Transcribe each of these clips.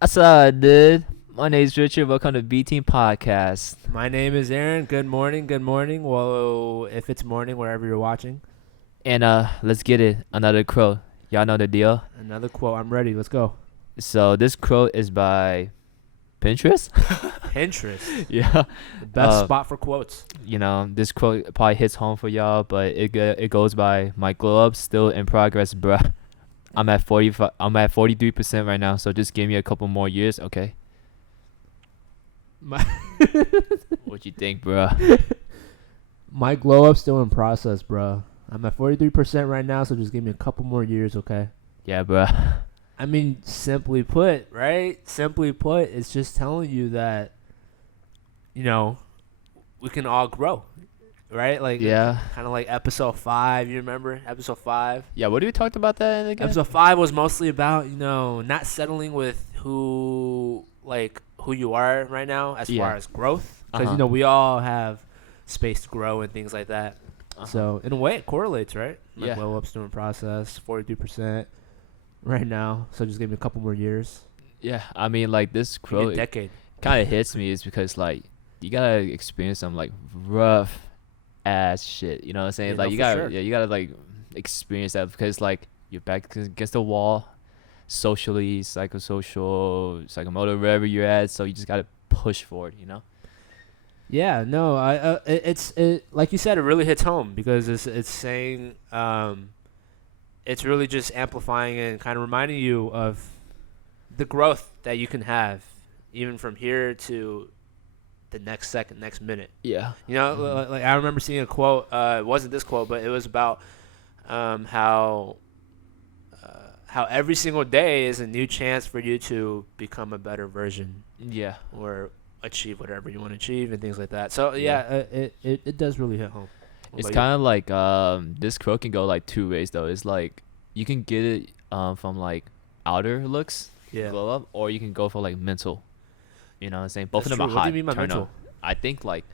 What's up, dude? My name's Richard. Welcome to BTeamPod. My name is Aaron. Good morning. Good morning. Well, if it's morning wherever you're watching, And let's get it. Another quote. Y'all know the deal. another quote. I'm ready. Let's go. So this quote is by Pinterest. Pinterest, Yeah. the best spot for quotes. This quote probably hits home for y'all, but it goes by my glow up still in progress, bruh. I'm at 45. I'm at 43% right now. So just give me a couple more years, okay? My What you think, bruh? my glow up still in process, bro. I'm at 43% right now, so just give me a couple more years, okay? Yeah, bruh. I mean, simply put, right? Simply put, it's just telling you that you know we can all grow, right? Like Yeah. kind of like episode 5. You remember episode 5? Yeah. What do we talked about that again? Episode 5 was mostly about not settling with who you are right now as Yeah. far as growth, Uh because huh. we all have space to grow and things like that. Uh huh. So in a way, it correlates, right? My Yeah. glow up's doing process 43% right now. So just give me a couple more years, Yeah, I mean, like this maybe a quote decade. kind of hits me is because like you gotta experience some like rough ass shit. You know what I'm saying? Like For sure. you gotta like experience that because like you're back against the wall, socially, psychosocial, psychomotor, wherever you're at. So you just gotta push forward. Yeah, no, it's like you said, it really hits home because it's saying it's really just amplifying and kind of reminding you of the growth that you can have even from here to the next second, next minute. Yeah. Like I remember seeing a quote. It wasn't this quote, but it was about how every single day is a new chance for you to become a better version Yeah. or achieve whatever you want to achieve and things like that. So Yeah. it does really hit home. What It's about you? kind of like this quote can go like two ways though. It's like you can get it from like outer looks, Yeah, glow up, or you can go for like mental. You know what I'm saying? Both that's of them true. are What do you hot. mean by Turn on. mental? I think like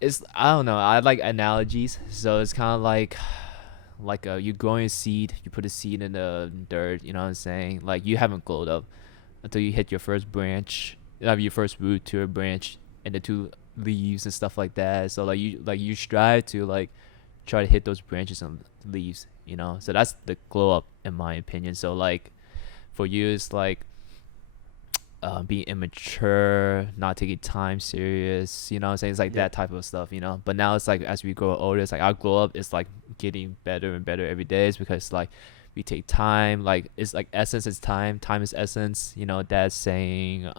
it's I don't know. I like analogies. So it's kind of like you growing a seed. You put a seed in the dirt. You know what I'm saying? Like you haven't glowed up until you hit your first branch. You have your first root to a branch and the two leaves and stuff like that. So like you strive to like try to hit those branches and leaves. So that's the glow up in my opinion. So like for you, it's like being immature, not taking time serious, you know what I'm saying? It's like Yeah, that type of stuff. But now it's like as we grow older, it's like our glow up is like getting better and better every day. It's because like we take time, like it's like essence is time, time is essence, dad's saying,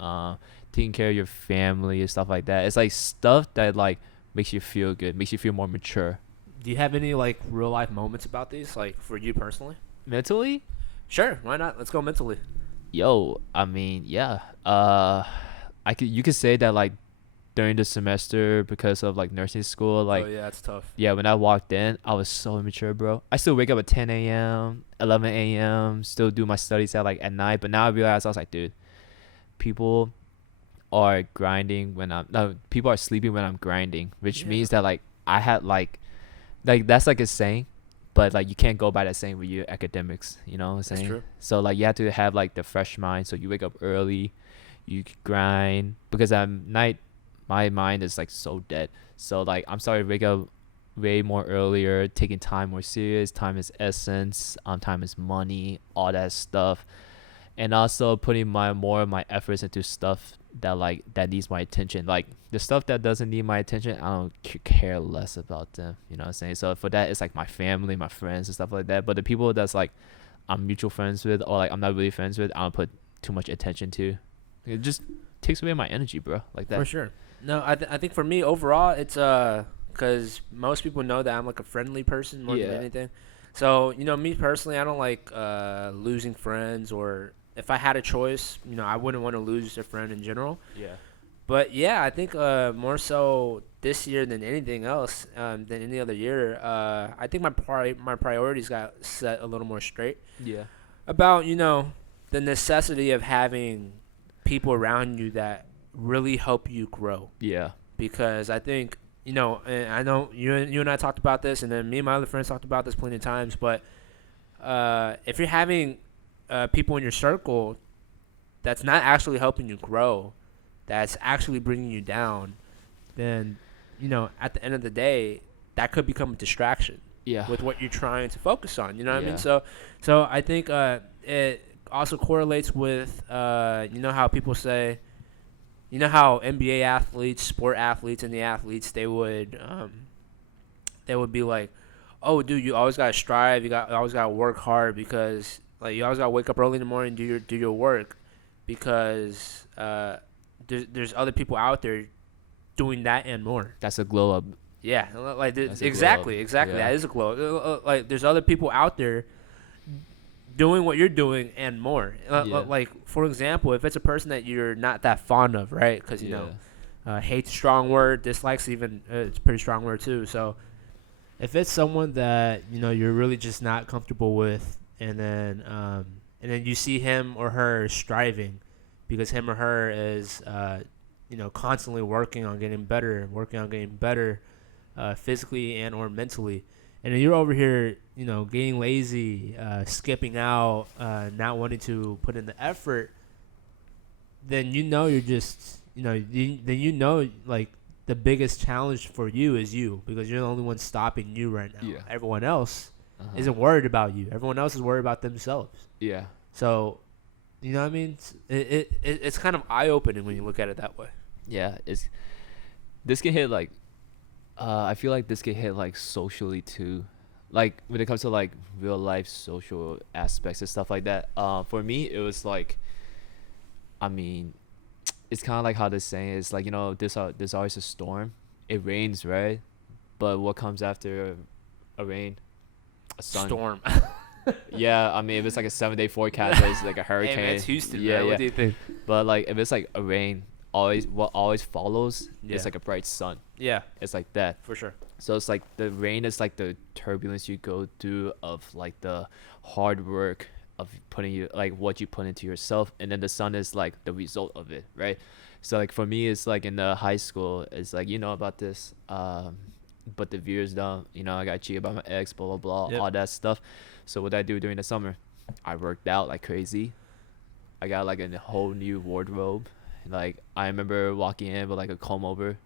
taking care of your family and stuff like that. It's like stuff that like makes you feel good, makes you feel more mature. do you have any like real life moments about these, like for you personally? Mentally, Sure, why not? Let's go mentally. yo, I mean, yeah. You could say that like during the semester because of like nursing school, Oh like yeah, that's tough. yeah, when I walked in, I was so immature, bro. I still wake up at 10 a.m., 11 a.m., still do my studies at night. But now I realize I was like, dude, people are grinding when I'm no, people are sleeping when I'm grinding, which Yeah, means that like I had like that's like a saying, but like you can't go by that saying with your academics. You know what I'm that's saying? true. So like you have to have like the fresh mind. So you wake up early, you grind because at night my mind is like so dead. So like I'm starting to wake up way more earlier, taking time more serious. Time is essence. Time is money. All that stuff, and also putting my more of my efforts into stuff that needs my attention. Like the stuff that doesn't need my attention, I don't care less about them. You know what I'm saying? So for that, it's like my family, my friends, and stuff like that. But the people that's like I'm mutual friends with, or like I'm not really friends with, I don't put too much attention to. It just takes away my energy, bro. Like For that. sure. No, I think for me overall, it's because most people know that I'm like a friendly person more than Yeah. anything. So me personally, I don't like losing friends, or if I had a choice, I wouldn't want to lose a friend in general. Yeah. But yeah, I think more so this year than anything else, than any other year. I think my priorities got set a little more straight Yeah. about the necessity of having people around you that really help you grow. Yeah. Because I think and I know you and I talked about this, and then me and my other friends talked about this plenty of times. But if you're having people in your circle that's not actually helping you grow, that's actually bringing you down, then, at the end of the day, that could become a distraction Yeah. with what you're trying to focus on. You know what I mean? Yeah. So I think it also correlates with how people say, how NBA athletes, sport athletes, and the athletes they would be like, oh, dude, you always gotta strive. You always gotta work hard because like you always gotta wake up early in the morning and do your work because there's other people out there doing that and more. That's a glow up. Yeah, like That's a exactly. glow up. That Yeah. is a glow. Like there's other people out there doing what you're doing and more. Yeah. Like for example, if it's a person that you're not that fond of, right? Because hate's a strong word, dislikes even it's a pretty strong word too. So if it's someone that you're really just not comfortable with, and then you see him or her striving, because him or her is constantly working on getting better, physically and or mentally, and then you're over here getting lazy, skipping out, not wanting to put in the effort, then you're just like the biggest challenge for you is you, because you're the only one stopping you right now. Yeah. Everyone else isn't worried about you. Everyone else is worried about themselves. Yeah. So, you know what I mean? It's kind of eye-opening when you look at it that way. Yeah. This can hit like, I feel like this can hit like socially too, like when it comes to like real life social aspects and stuff like that. For me, it was like, I mean, it's kind of like how this saying is like, there's always a storm. It rains, right? But what comes after a rain? A sun. Storm. Yeah, I mean, if it's like a 7-day forecast, it's like a hurricane. Hey man, it's Houston. Yeah, man. yeah. What do you think? But like if it's like a rain, what always follows Yeah. is like a bright sun. Yeah, It's like that. for sure. So it's like the rain is like the turbulence you go through of like the hard work of what you put into yourself, and then the sun is like the result of it, right? So like for me, it's like in the high school, it's like about this, but the viewers don't. I got cheated by my ex, blah blah blah, Yep. all that stuff. So what I do during the summer, I worked out like crazy. I got like a whole new wardrobe. Like I remember walking in with like a comb over,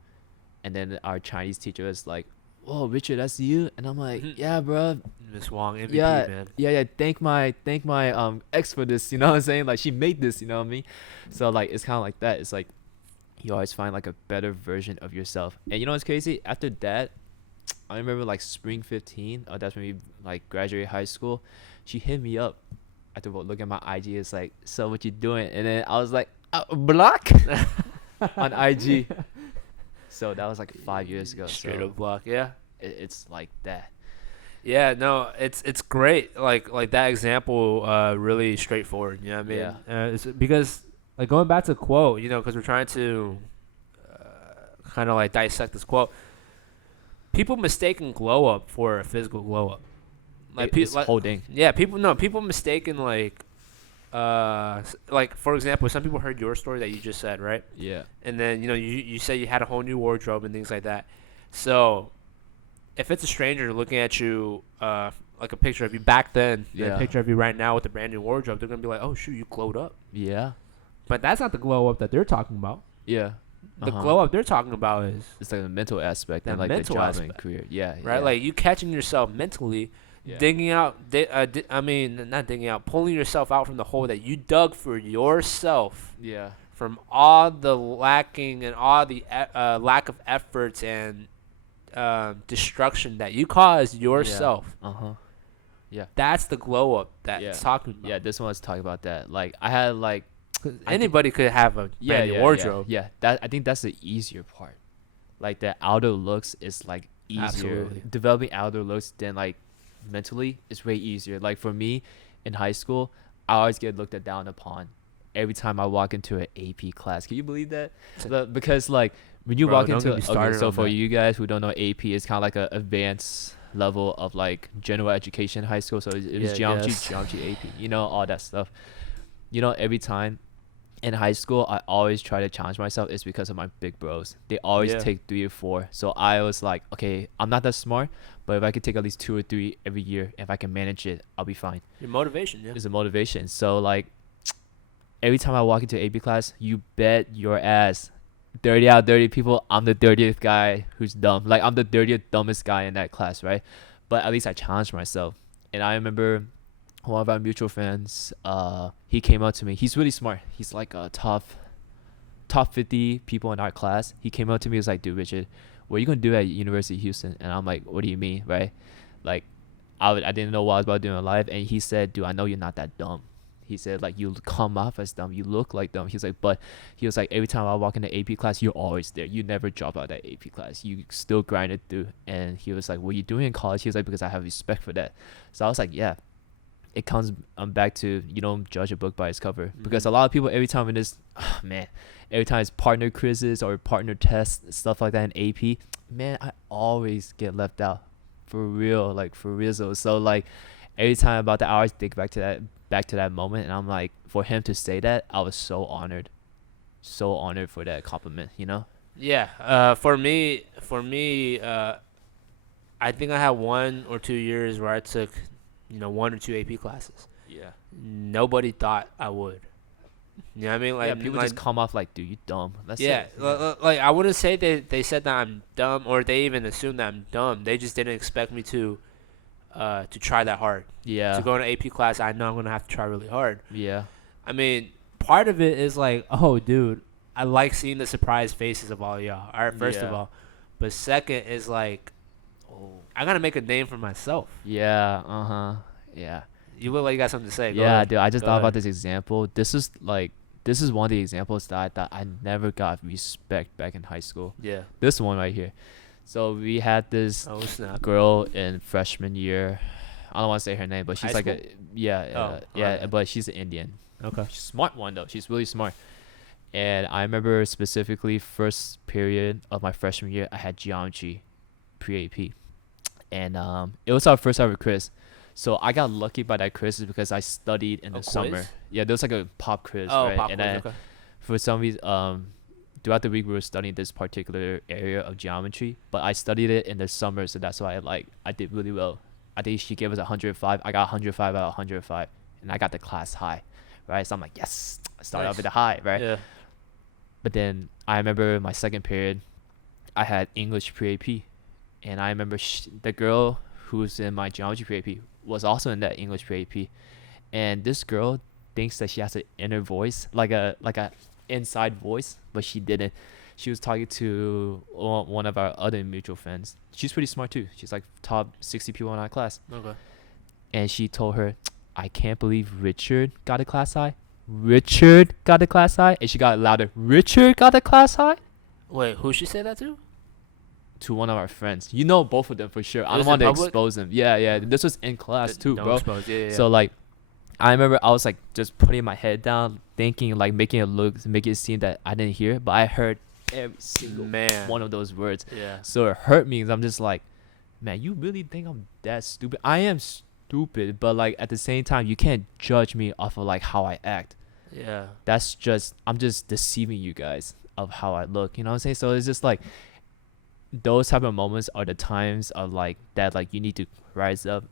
and then our Chinese teacher was like, "Whoa, Richard, that's you?" And I'm like, "Yeah, bro. Miss Wong, MVP, Yeah, man. yeah. Thank my ex for this. You know what I'm saying? Like she made this. You know what I mean? So like it's kind of like that. It's like you always find like a better version of yourself. And you know what's crazy? After that, I remember like spring 15. That's when we like graduated high school. She hit me up after looking at my IG. It's like, "So what you doing?" And then I was like, "Block." On IG. So that was like 5 years ago. Straight So up block. Yeah. it's like that. Yeah, no, it's great. Like that example, really straightforward. You know what I mean? Yeah. It's because like going back to the quote, because we're trying to kind of like dissect this quote. People mistaken glow up for a physical glow up. It's holding. Yeah, people mistaken like for example, some people heard your story that you just said, right? Yeah. And then you said you had a whole new wardrobe and things like that. So if it's a stranger looking at you, like a picture of you back then, and Yeah. a picture of you right now with a brand new wardrobe, they're gonna be like, "Oh shoot, you glowed up." Yeah. But that's not the glow up that they're talking about. Yeah. The glow up they're talking about is It's like the mental aspect That and like the mental job and aspect. career. Yeah. right, Yeah. like you catching yourself mentally, yeah. digging out. I mean, not digging out, pulling yourself out from the hole that you dug for yourself, Yeah. from all the lacking and all the lack of efforts and destruction that you caused yourself. Uh huh. That's the glow up that Yeah. it's talking about. Yeah. This one was talking about that. Like I had like 'Cause I anybody could have a brand new wardrobe. Yeah. That I think that's the easier part. Like the outer looks is like easier. Absolutely. Developing outer looks than like mentally is way easier. Like for me, in high school, I always get looked at down upon every time I walk into an AP class. Can you believe that? Because like when you Bro, walk don't into get me started so on for that. you guys who don't know, AP is kind of like a advanced level of like general education in high school. So it was Yeah, geometry, yes. geometry AP, all that stuff. Every time in high school, I always try to challenge myself. It's because of my big bros. They always Yeah. take 3 or 4. So I was like, okay, I'm not that smart, but if I could take at least 2 or 3 every year, if I can manage it, I'll be fine. Your motivation, yeah. It's a motivation. So like, every time I walk into AP class, you bet your ass, 30 out of 30 people, I'm the 30th guy who's dumb. Like I'm the 30th dumbest guy in that class, right? But at least I challenged myself. And I remember one of our mutual friends, he came up to me. He's really smart. He's like a top 50 people in our class. He came up to me. He was like, dude, Richard, what are you gonna do at University of Houston? And I'm like, what do you mean, right? Like, I didn't know what I was about to do in life. And he said, dude, I know you're not that dumb. He said, like, you come off as dumb. You look like dumb. He was like, but he was like, every time I walk into AP class, you're always there. You never drop out of that AP class. You still grind it through. And he was like, what are you doing in college? He was like, because I have respect for that. So I was like, yeah. It comes back to you don't judge a book by its cover. Because a lot of people, every time in this, every time it's partner quizzes or partner tests, stuff like that in AP, man, I always get left out. For real, like for real. So like every time about the hours, think back to that moment, and I'm like, for him to say that, I was so honored for that compliment, you know? Yeah. For me, I think I had 1 or 2 years where I took, 1 or 2 AP classes. Yeah. Nobody thought I would. You know what I mean? Like, yeah, people just come off like, dude, you dumb. That's yeah, it. like I wouldn't say they said that I'm dumb, or they even assumed that I'm dumb. They just didn't expect me to try that hard. Yeah. To go into AP class, I know I'm gonna have to try really hard. Yeah. I mean, part of it is like, oh, dude, I like seeing the surprised faces of all y'all. All right, first of Yeah. all, but second is like, I gotta make a name for myself. Yeah. Yeah. You look like you got something to say. Go Yeah, ahead. dude. I just Go thought ahead. about this example. This is one of the examples that I thought I never got respect back in high school. Yeah. This one right here. So we had this Oh snap. girl in freshman year. I don't want to say her name, but she's High like school? Alright. but she's an Indian. Okay. She's a smart one though. She's really smart. And I remember specifically first period of my freshman year, I had geometry, pre-AP, and it was our first ever quiz. So I got lucky by that quiz because I studied in the summer. Quiz? Yeah, there was like a pop quiz, Oh, right? pop And quiz. I, Okay. for some reason, throughout the week we were studying this particular area of geometry, but I studied it in the summer, so that's why I did really well. I think she gave us 105. I got 105 out of 105, and I got the class high, right? So I'm like, yes, I started off Nice. with a high, right? Yeah. But then I remember my second period, I had English pre-AP, and I remember the girl who was in my geometry pre-AP was also in that English pre-AP, and this girl thinks that she has an inner voice, like a inside voice, but she didn't. She was talking to one of our other mutual friends. She's pretty smart too. She's like top 60 people in our class, Okay. and she told her, "I can't believe Richard got a class high. Richard got a class high," and she got louder. Richard got a class high. Wait, who she say that to? To one of our friends. You know both of them for sure. I Was don't it want to public? expose them. Yeah. This was in class too, Don't bro. expose. Yeah. So like, I remember I was like just putting my head down, thinking like making it seem that I didn't hear, but I heard every single Man. one of those words. Yeah. So it hurt me. 'Cause I'm just like, man, you really think I'm that stupid? I am stupid, but like at the same time, you can't judge me off of like how I act. Yeah. I'm just deceiving you guys of how I look. You know what I'm saying? So it's just like those type of moments are the times of like that, like you need to rise up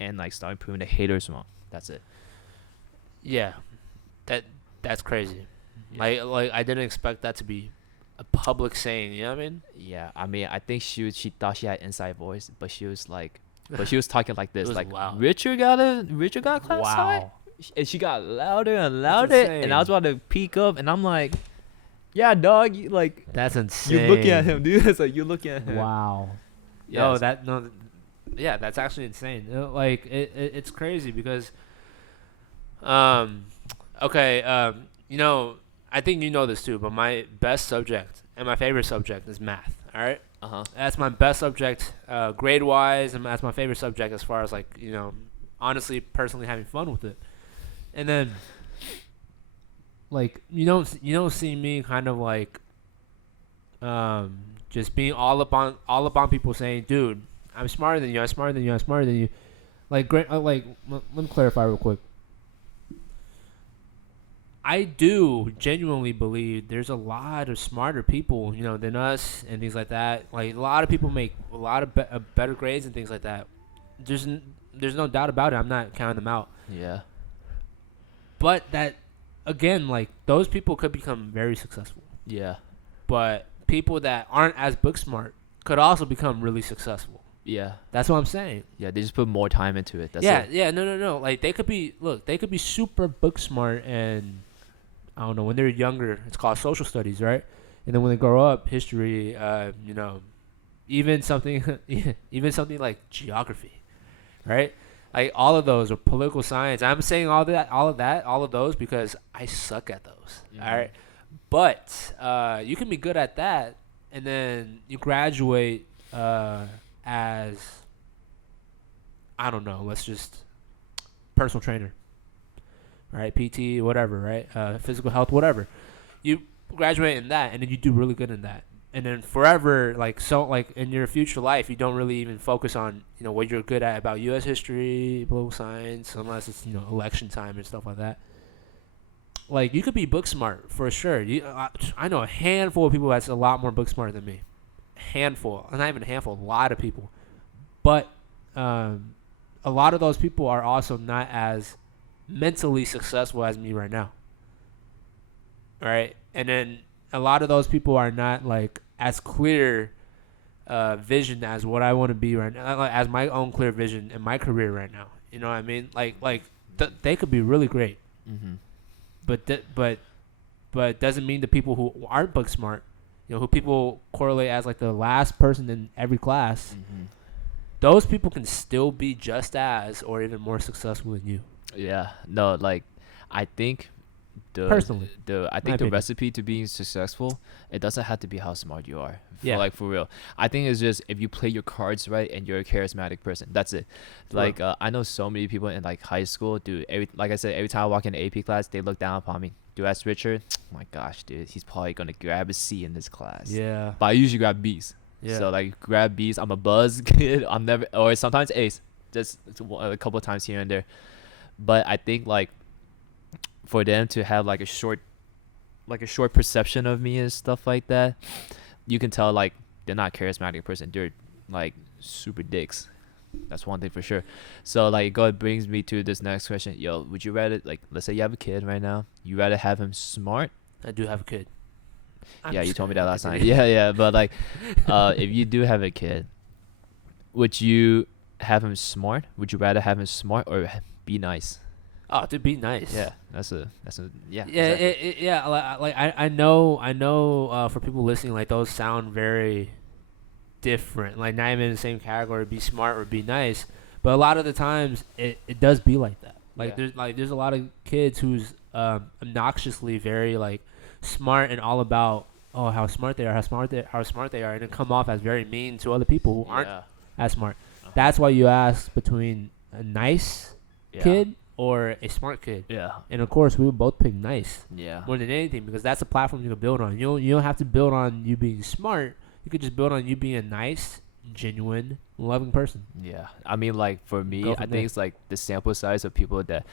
and like start proving the haters wrong. That's it. Yeah. That's crazy. Yeah. Like I didn't expect that to be a public saying. You know what I mean? Yeah, I mean, I think she thought she had inside voice, but she was talking like this, was like loud. Richard got a class high, Wow. and she got louder and louder, and I was insane. about to peek up, and I'm like, yeah, dog, you like That's insane. you looking at him, dude. It's like you looking at him. Wow. Yeah, Yeah, that's actually insane. Like it's crazy because, okay, I think you know this too, but my best subject and my favorite subject is math. All right, that's my best subject, grade wise, and that's my favorite subject as far as like honestly, personally having fun with it. And then, like you don't see me kind of like, just being all up on people saying, dude, I'm smarter than you. I'm smarter than you. I'm smarter than you. Like, let me clarify real quick. I do genuinely believe there's a lot of smarter people, than us and things like that. Like, a lot of people make a lot of better grades and things like that. There's no doubt about it. I'm not counting them out. yeah, But that again, like those people could become very successful, Yeah. but people that aren't as book smart could also become really successful. Yeah. That's what I'm saying. Yeah. They just put more time into it. That's Yeah, it. yeah, no. Like they could be super book smart, and I don't know, when they're younger, it's called social studies, right? And then when they grow up, history, even something even something like geography, right? Like all of those, or political science. I'm saying all of those because I suck at those. Mhm. All right, but you can be good at that, and then you graduate as, I don't know, let's just personal trainer, right? PT, whatever, right? Physical health, whatever. You graduate in that, and then you do really good in that, and then forever, like in your future life, you don't really even focus on what you're good at about U.S. history, political science, unless it's election time and stuff like that. Like you could be book smart for sure. I know a handful of people that's a lot more book smart than me. Handful, not even a handful, a lot of people, but a lot of those people are also not as mentally successful as me right now. Right? And then a lot of those people are not like as clear vision as what I want to be right now, like, as my own clear vision in my career right now. You know what I mean? They could be really great, Mhm. but doesn't mean the people who aren't book smart, who people correlate as like the last person in every class, Mhm. those people can still be just as or even more successful than you. Yeah. No. Like, I think Personally, I my think the opinion. recipe to being successful, it doesn't have to be how smart you are. Yeah. Like for real. I think it's just if you play your cards right and you're a charismatic person. That's it. Like I know so many people in like high school, dude. Like I said, every time I walk in the AP class, they look down upon me. Dude, that's Richard. Oh my gosh, dude, he's probably gonna grab a C in this class. Yeah. But I usually grab B's. Yeah. So like grab B's. I'm a buzz kid. I'm never, or sometimes A's. Just a couple of times here and there. But I think like for them to have like a short perception of me and stuff like that, you can tell like they're not a charismatic person. They're like super dicks. That's one thing for sure. So like God brings me to this next question. Yo, would you rather, like, let's say you have a kid right now, you rather have him smart? I do have a kid. Yeah, you told me that last time. Yeah, but like if you do have a kid, would you have him smart? Would you rather have him smart or be nice? Oh, to be nice. Yeah, that's a yeah. Yeah, Exactly. I know. For people listening, like those sound very different. Like not even in the same category. Be smart or be nice. But a lot of the times, it does be like that. Like there's a lot of kids who's obnoxiously very like smart and all about how smart they are, how smart they are, and then come off as very mean to other people who aren't as smart. That's why you ask between a nice kid or a smart kid. Yeah. And of course, we would both pick nice. Yeah. More than anything, because that's a platform you can build on. You don't have to build on you being smart. You could just build on you being a nice, genuine, loving person. Yeah. I mean, like for me, Go I from think it's like the sample size of people that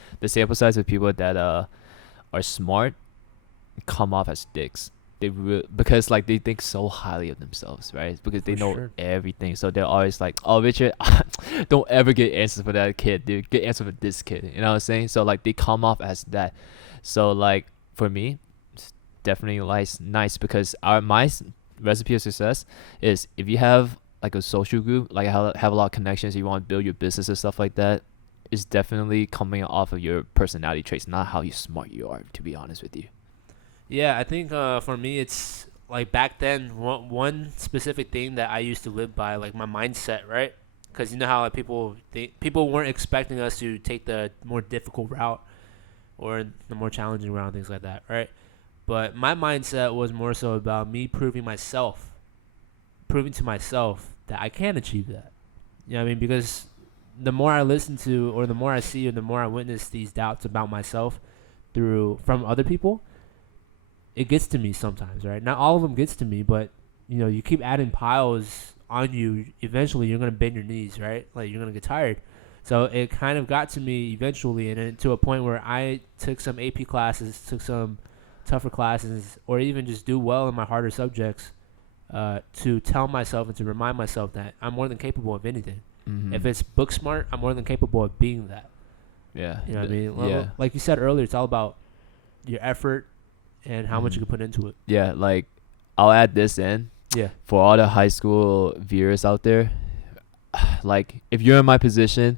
are smart come off as dicks. Because like they think so highly of themselves, right? Because they For know sure. everything, so they're always like, "Oh, Richard, don't ever get answers for that kid, dude. Get answers for this kid." You know what I'm saying? So like they come off as that. So like for me, it's definitely nice because my recipe of success is if you have like a social group, like have a lot of connections, you want to build your business and stuff like that. It's definitely coming off of your personality traits, not how smart you are. To be honest with you. Yeah, I think for me, it's like back then, one specific thing that I used to live by, like my mindset, right? Because you know how like, people weren't expecting us to take the more difficult route or the more challenging route, things like that, right? But my mindset was more so about me proving to myself that I can achieve that. You know what I mean? Because the more I listen to, or the more I see, or the more I witness these doubts about myself from other people, it gets to me sometimes, right? Not all of them gets to me, but you keep adding piles on you. Eventually, you're gonna bend your knees, right? Like you're gonna get tired. So it kind of got to me eventually, and then to a point where I took some AP classes, took some tougher classes, or even just do well in my harder subjects, to tell myself and to remind myself that I'm more than capable of anything. Mm-hmm. If it's book smart, I'm more than capable of being that. Yeah. You know what I mean? Yeah. Like you said earlier, it's all about your effort and how much you can put into it. Yeah, like I'll add this in Yeah. for all the high school viewers out there. Like if you're in my position,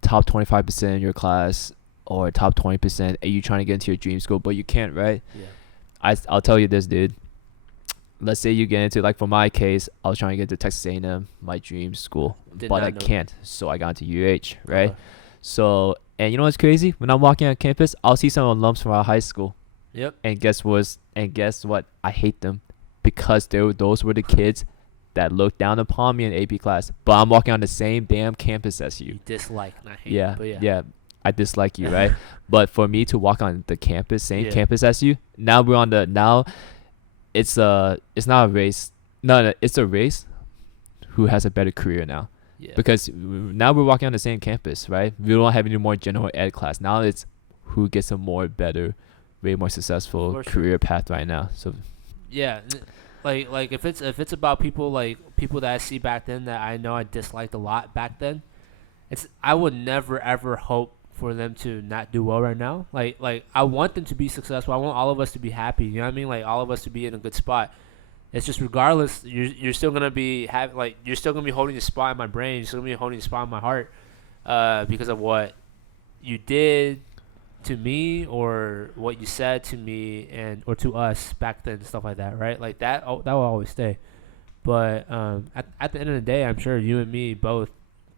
top 25% in your class or top 20%, and you trying to get into your dream school, but you can't, right? Yeah. I'll tell you this, dude. Let's say you get into, like for my case, I was trying to get to Texas A&M, my dream school, but I can't. So I got into UH, right? So, and you know what's crazy? When I'm walking on campus, I'll see some alums from our high school. Yep. And guess what? I hate them because those were the kids that looked down upon me in AP class. But I'm walking on the same damn campus as you. You dislike, not hate. Yeah, But yeah. I dislike you, right? But for me to walk on the same campus as you, now it's not a race. No, it's a race. Who has a better career now? Yeah. Because now we're walking on the same campus, right? We don't have any more general ed class. Now it's who gets a way more successful career path right now. So yeah, like if it's about people that I see back then that I know I disliked a lot back then, I would never ever hope for them to not do well right now. Like I want them to be successful. I want all of us to be happy. You know what I mean? Like all of us to be in a good spot. It's just regardless, you're still gonna be you're still gonna be holding a spot in my brain. You're still gonna be holding a spot in my heart, because of what you did to me or what you said to me or to us back then, stuff like that, right? Like that will always stay. But at the end of the day, I'm sure you and me both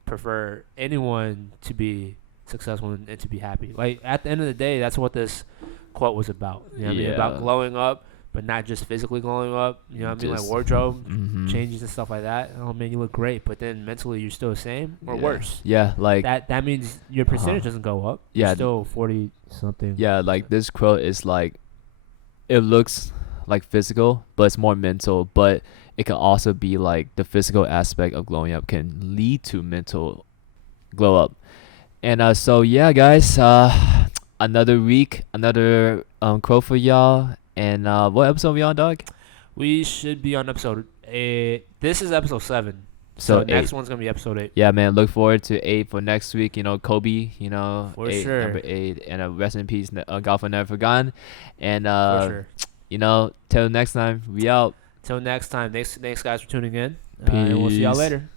prefer anyone to be successful and to be happy. Like at the end of the day, that's what this quote was about. You know what I mean? About glowing up, but not just physically glowing up. You know what I mean? Like wardrobe changes and stuff like that. Oh man, you look great, but then mentally you're still the same or worse. Yeah, like that means your percentage doesn't go up. Yeah, you're still 40 something. Yeah, like this quote is like, it looks like physical, but it's more mental. But it can also be like the physical aspect of glowing up can lead to mental glow up. And so yeah, guys, another week, another quote for y'all. And what episode are we on, dog? We should be on episode 8. This is episode 7. So next one's going to be episode 8. Yeah, man. Look forward to 8 for next week. You know, Kobe, you know, for sure. Number 8. And rest in peace, golf will never forgotten. And, for sure. You know, till next time, we out. Till next time. Thanks guys for tuning in. Peace. And we'll see y'all later.